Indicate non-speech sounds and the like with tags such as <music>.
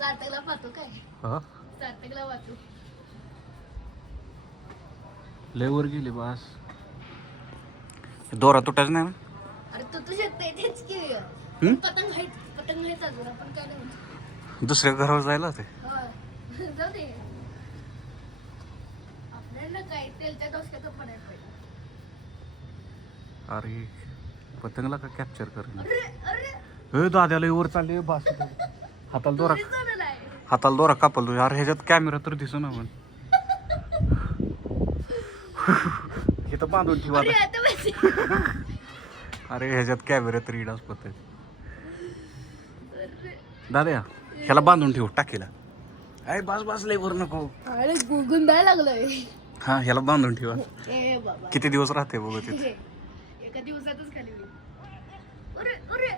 सार्थकला पाहतो काय? हा? सार्थकला पाहतो. लय वर गेली बस. दोरा तुटायचं नाही ना? अरे तू तू शकते तेच की. हम्म? पतंग आहे पतंग आहे अजून आपण काय नाही म्हणतो. दुसऱ्या घरावर जायला ते हा. <laughs> जाऊ दे. आपल्याला काय डोसक्याचं पडायला पाहिजे. अरे पतंगला का कॅप्चर कर अरे अरे. दाद्याला वर चालले बस. हाताला दोरा हाताला दोरा कापल तुझ्या अरे ह्याच्यात कॅमेरा तर दिसू ना पण. हे तर बांधून ठेवा अरे आता माहिती अरे ह्याच्यात कॅमेरा तर इडाच पत दाद्या ह्याला बांधून ठेव टाकीला. अरे बास बास लय वर नको. अरे गुगून द्यायला लागलोय. हा ह्याला बांधून ठेवा. ए बाबा. किती दिवस राहते बघ तिथे? एका दिवसातच खाली होईल. अरे अरे.